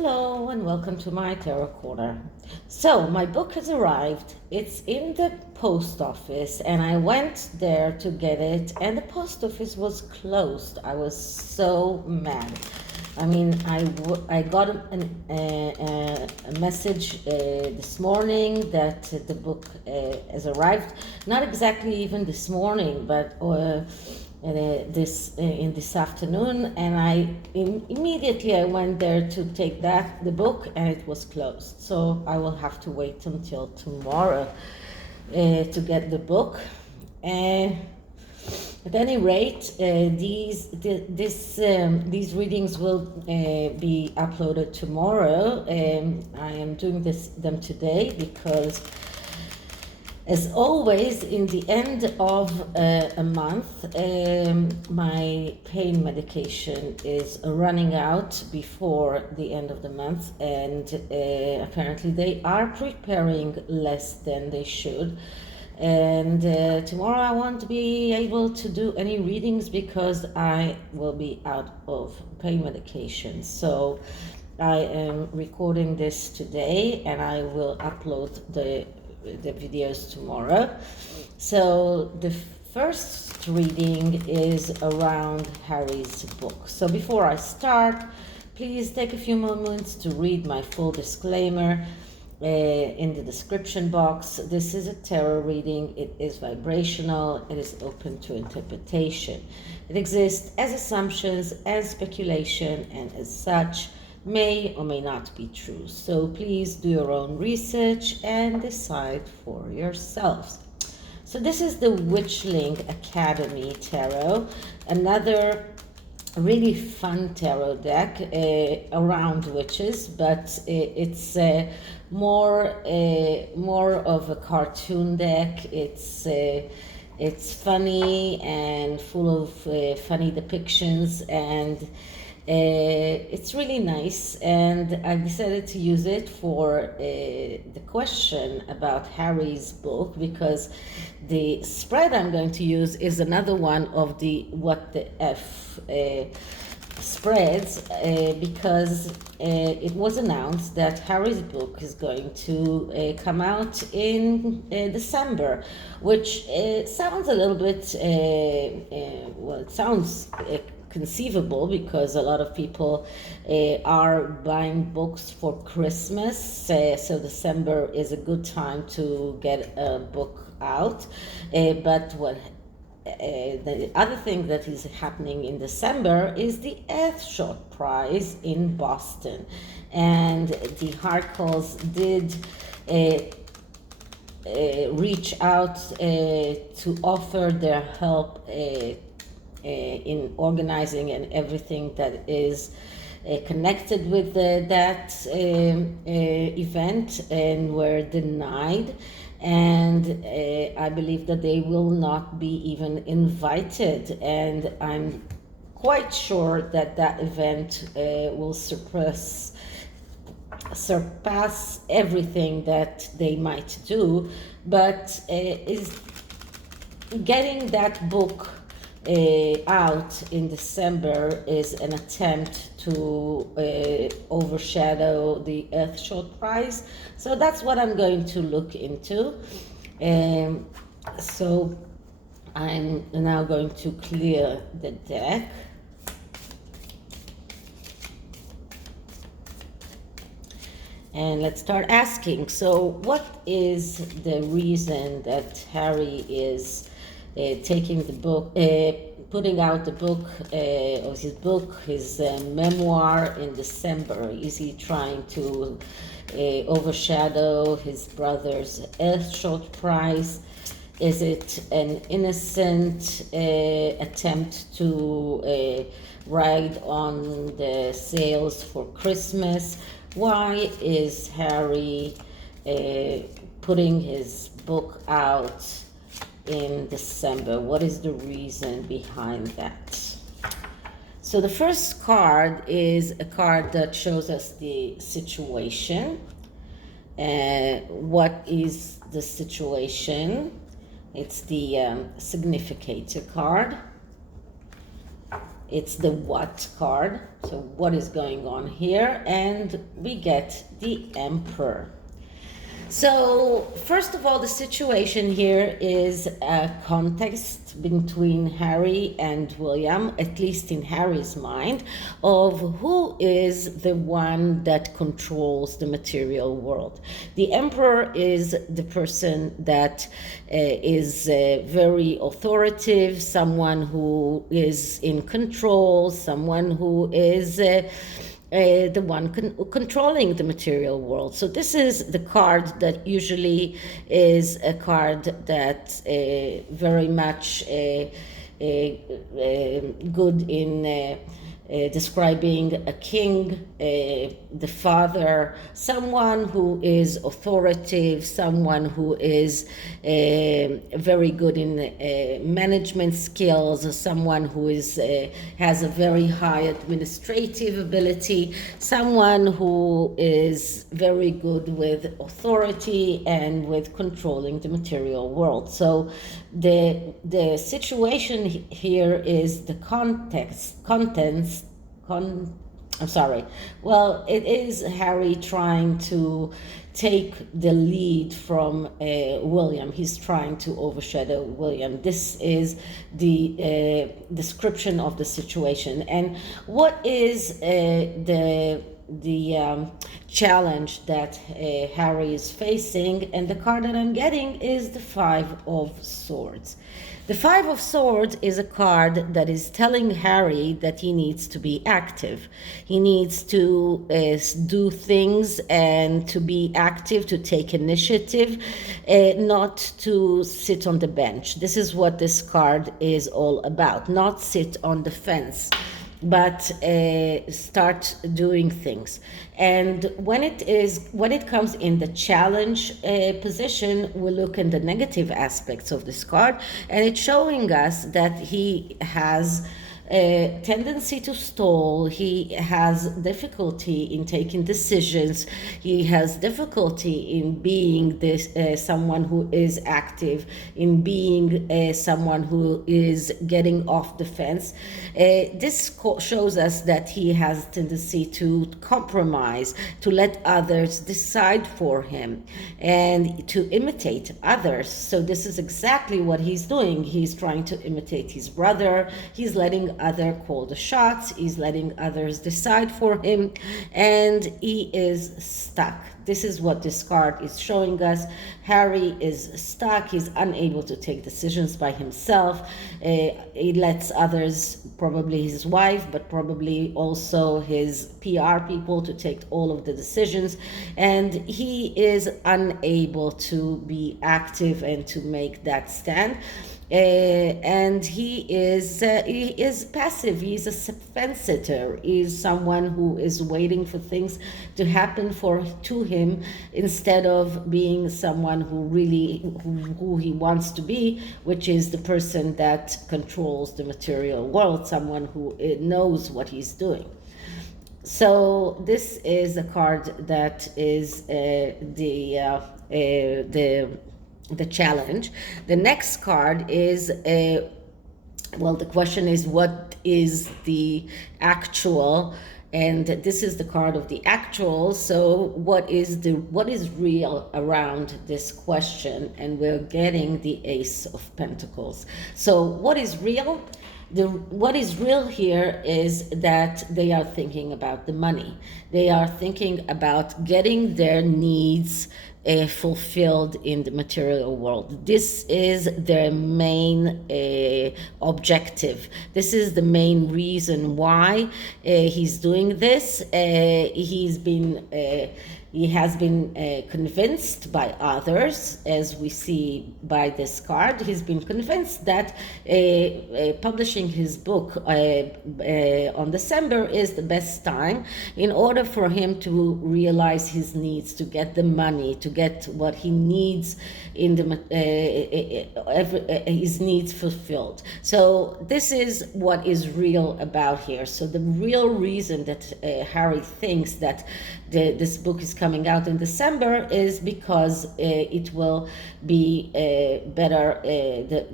Hello and welcome to my tarot corner. So my book has arrived. It's in the post office and I went there to get it and the post office was closed. I was so mad. I mean, I got a message this morning that the book has arrived. Not exactly even this morning, but in this afternoon, and immediately I went there to take the book, and it was closed. So I will have to wait until tomorrow to get the book. At any rate, these readings will be uploaded tomorrow. I am doing them today because, as always, in the end of a month, my pain medication is running out before the end of the month, and apparently they are preparing less than they should. And tomorrow I won't be able to do any readings because I will be out of pain medication. So I am recording this today and I will upload the videos tomorrow. So the first reading is around Harry's book. So before I start, please take a few moments to read my full disclaimer in the description box. This is a tarot reading. It is vibrational. It is open to interpretation. It exists as assumptions and speculation, and as such may or may not be true. So please do your own research and decide for yourselves. So this is the Witchling Academy Tarot, another really fun tarot deck around witches, but it's more of a cartoon deck. It's funny and full of funny depictions, and it's really nice, and I decided to use it for the question about Harry's book, because the spread I'm going to use is another one of the What the F spreads, because it was announced that Harry's book is going to come out in December, which sounds a little bit, well, it sounds conceivable because a lot of people are buying books for Christmas, so December is a good time to get a book out. But the other thing that is happening in December is the Earthshot prize in Boston, and the Harkles did reach out to offer their help in organizing and everything that is connected with that event, and were denied. And I believe that they will not be even invited, and I'm quite sure that that event will surpass everything that they might do. But is getting that book out in December is an attempt to overshadow the Earthshot prize. So that's what I'm going to look into. So I'm now going to clear the deck. And let's start asking. So what is the reason that Harry is taking the book, putting out the book, his memoir in December? Is he trying to overshadow his brother's Earthshot prize? Is it an innocent attempt to ride on the sales for Christmas? Why is Harry putting his book out in December? What is the reason behind that? So the first card is a card that shows us the situation. What is the situation? It's the significator card. It's the what card. So what is going on here? And we get the Emperor. So, first of all, the situation here is a context between Harry and William, at least in Harry's mind, of who is the one that controls the material world. The Emperor is the person that is very authoritative, someone who is in control, someone who is the one controlling the material world. So this is the card that usually is a card that very much good in describing a king, the father, someone who is authoritative, someone who is very good in management skills, someone who is has a very high administrative ability, someone who is very good with authority and with controlling the material world. So the situation here is the well, it is Harry trying to take the lead from William. He's trying to overshadow William. This is the description of the situation. And what is the challenge that Harry is facing? And the card that I'm getting is the Five of Swords. The Five of Swords is a card that is telling Harry that he needs to be active. He needs to do things and to be active, to take initiative, not to sit on the bench. This is what this card is all about. Not sit on the fence, but start doing things. And when it comes in the challenge position, we look at the negative aspects of this card, and it's showing us that he has a tendency to stall. He has difficulty in taking decisions. He has difficulty in being someone who is active, in being someone who is getting off the fence. This shows us that he has tendency to compromise, to let others decide for him, and to imitate others. So this is exactly what he's doing. He's trying to imitate his brother. He's letting others call the shots. He's letting others decide for him, and he is stuck. This is what this card is showing us. Harry is stuck. He's unable to take decisions by himself. He lets others, probably his wife, but probably also his PR people, to take all of the decisions. And he is unable to be active and to make that stand. And he is passive. He's a fence sitter. He's someone who is waiting for things to happen to him, instead of being someone who he wants to be, which is the person that controls the material world, someone who knows what he's doing. So this is a card that is the challenge. The next card is well, the question is, what is the actual? And this is the card of the actual. So what is real around this question? And we're getting the Ace of Pentacles. So what is real? What is real here is that they are thinking about the money. They are thinking about getting their needs fulfilled in the material world. This is their main objective. This is the main reason why he's doing this. He has been convinced by others, as we see by this card. He's been convinced that publishing his book on December is the best time in order for him to realize his needs, to get the money, to get what he needs in his needs fulfilled. So this is what is real about here. So the real reason that Harry thinks that this book is coming out in December is because it will be better,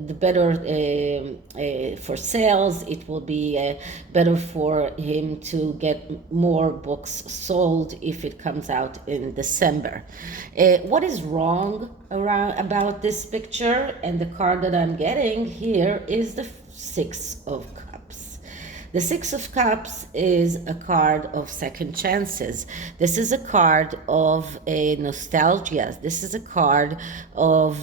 the better for sales. It will be better for him to get more books sold if it comes out in December. What is wrong about this picture and the card that I'm getting here is the Six of Cups. The Six of Cups is a card of second chances. This is a card of nostalgia. This is a card of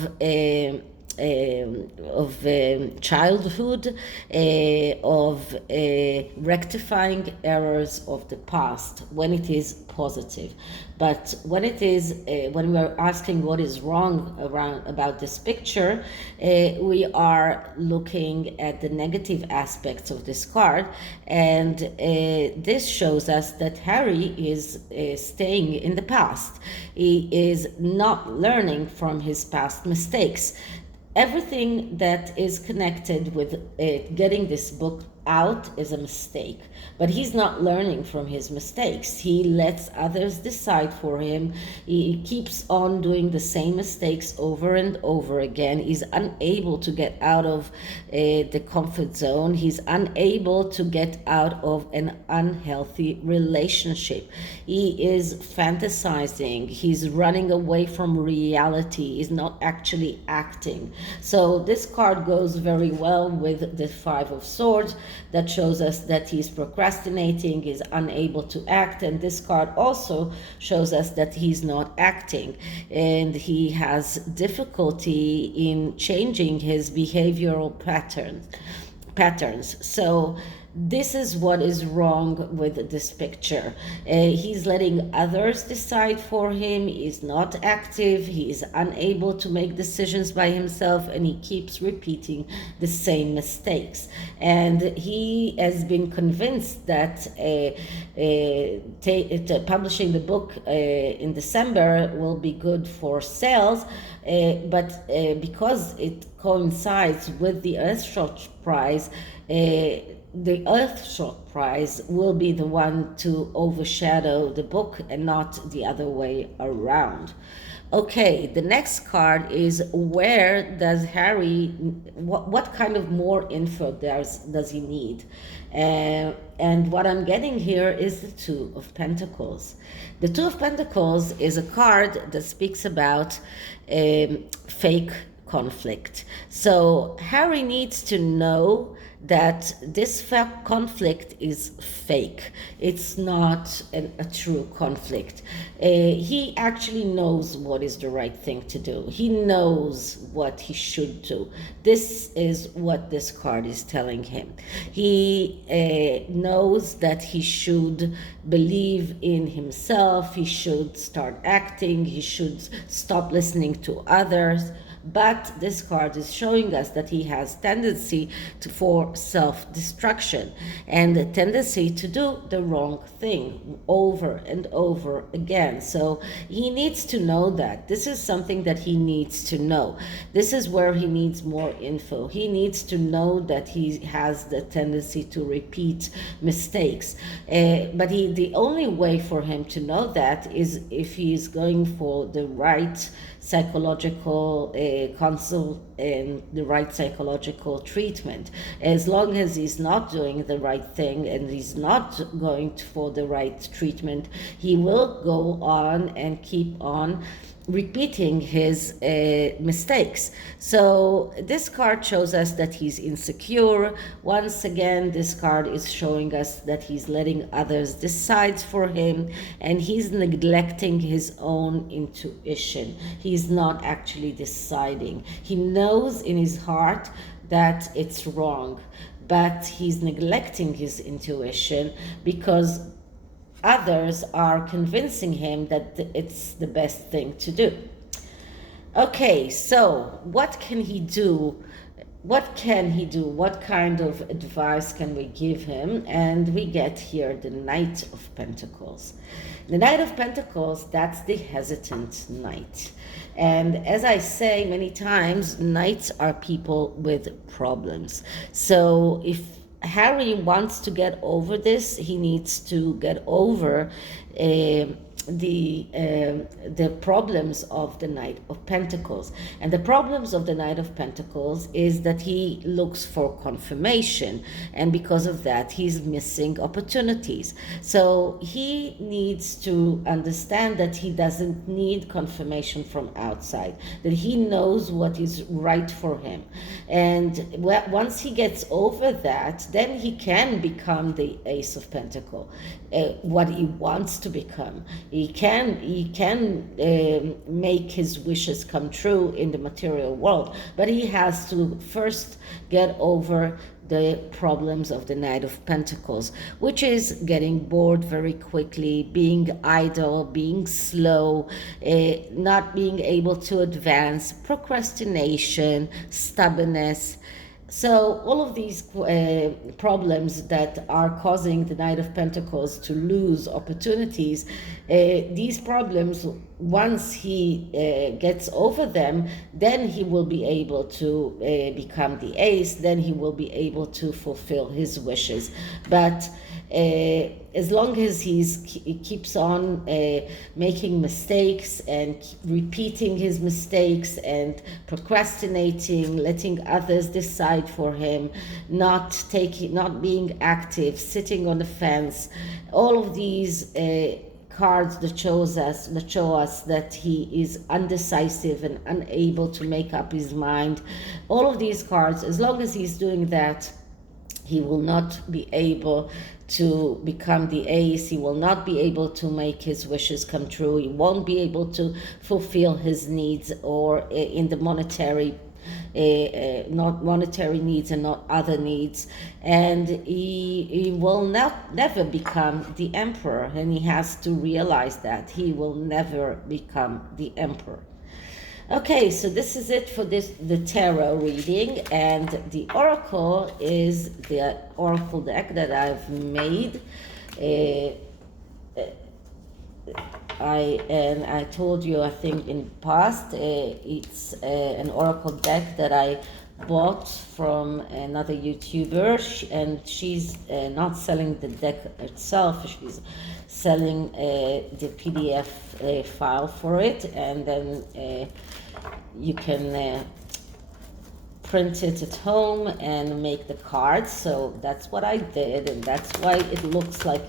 childhood, of rectifying errors of the past when it is positive. But when it is when we are asking what is wrong about this picture, we are looking at the negative aspects of this card, and this shows us that Harry is staying in the past. He is not learning from his past mistakes. Everything that is connected with getting this book out is a mistake, but he's not learning from his mistakes. He lets others decide for him. He keeps on doing the same mistakes over and over again. He's unable to get out of the comfort zone. He's unable to get out of an unhealthy relationship. He is fantasizing. He's running away from reality. He's not actually acting. So this card goes very well with the Five of Swords. That shows us that he's procrastinating, is unable to act, and this card also shows us that he's not acting and he has difficulty in changing his behavioral patterns. So this is what is wrong with this picture. He's letting others decide for him. He's not active. He is unable to make decisions by himself, and he keeps repeating the same mistakes. And he has been convinced that publishing the book in December will be good for sales, but because it coincides with the Earthshot prize, the Earthshot prize will be the one to overshadow the book and not the other way around. Okay, the next card is, where does Harry, what kind of more info does he need? And what I'm getting here is the Two of Pentacles. The Two of Pentacles is a card that speaks about fake conflict. So Harry needs to know that this conflict is fake. It's not a true conflict. He actually knows what is the right thing to do. He knows what he should do. This is what this card is telling him. He knows that he should believe in himself. He should start acting. He should stop listening to others. But this card is showing us that he has tendency for self-destruction and a tendency to do the wrong thing over and over again. So he needs to know that. This is something that he needs to know. This is where he needs more info. He needs to know that he has the tendency to repeat mistakes. But the only way for him to know that is if he is going for the right psychological consult and the right psychological treatment. As long as he's not doing the right thing and he's not going for the right treatment, he will go on and keep on repeating his mistakes. So this card shows us that he's insecure. Once again, this card is showing us that he's letting others decide for him, and he's neglecting his own intuition. He's not actually deciding. He knows in his heart that it's wrong, but he's neglecting his intuition because others are convincing him that it's the best thing to do. Okay, so what can he do what can he do? What kind of advice can we give him? And we get here the Knight of Pentacles. The Knight of Pentacles, that's the hesitant knight. And as I say many times, knights are people with problems. So if Harry wants to get over this, he needs to get over the problems of the Knight of Pentacles. And the problems of the Knight of Pentacles is that he looks for confirmation, and because of that he's missing opportunities. So he needs to understand that he doesn't need confirmation from outside, that he knows what is right for him. And once he gets over that, then he can become the Ace of Pentacles, what he wants to become. He can make his wishes come true in the material world, but he has to first get over the problems of the Knight of Pentacles, which is getting bored very quickly, being idle, being slow, not being able to advance, procrastination, stubbornness. So all of these problems that are causing the Knight of Pentacles to lose opportunities, these problems, once he gets over them, then he will be able to become the ace, then he will be able to fulfill his wishes. But as long as he keeps on making mistakes and repeating his mistakes and procrastinating, letting others decide for him, not being active, sitting on the fence, all of these cards that show us that he is undecisive and unable to make up his mind, all of these cards, as long as he's doing that, he will not be able to become the ace. He will not be able to make his wishes come true. He won't be able to fulfill his needs, or in the monetary not monetary needs and not other needs. And he will never become the emperor, and he has to realize that he will never become the emperor. Okay, so this is it for the tarot reading, and the oracle is the oracle deck that I've made. I told you, I think in the past, it's an oracle deck that I bought from another YouTuber, and she's not selling the deck itself, she's selling the PDF file for it, and then you can print it at home and make the cards. So that's what I did, and that's why it looks like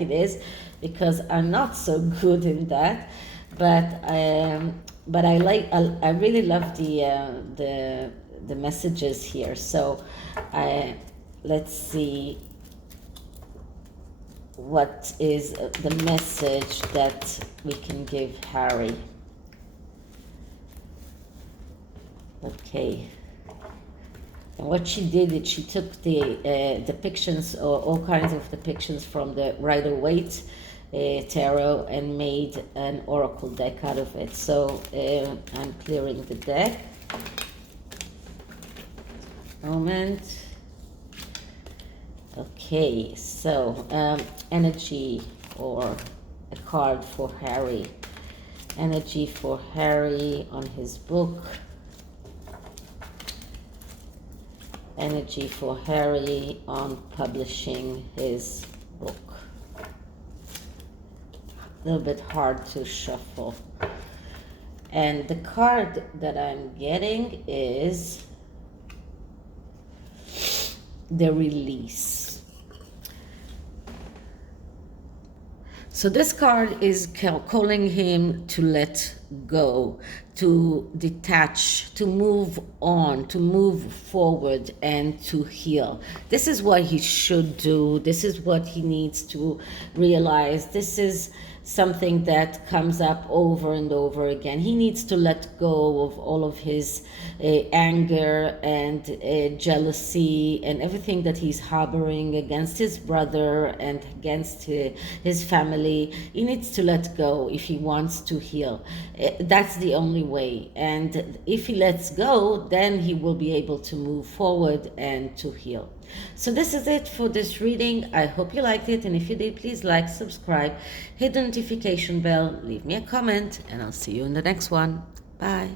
it is, because I'm not so good in that. But I really love the messages here. So let's see what is the message that we can give Harry. Okay. And what she did is she took the depictions, or all kinds of depictions from the Rider-Waite tarot, and made an oracle deck out of it. So I'm clearing the deck. Moment. Okay, so energy, or a card for Harry. Energy for Harry on his book. Energy for Harry on publishing his book. A little bit hard to shuffle. And the card that I'm getting is the release. So this card is calling him to let go, to detach, to move on, to move forward, and to heal. This is what he should do. This is what he needs to realize. This is something that comes up over and over again. He needs to let go of all of his anger and jealousy and everything that he's harboring against his brother and against his family. He needs to let go if he wants to heal. That's the only way. And if he lets go, then he will be able to move forward and to heal. So this is it for this reading. I hope you liked it, and if you did, please like, subscribe, hit the notification bell, leave me a comment, and I'll see you in the next one. Bye.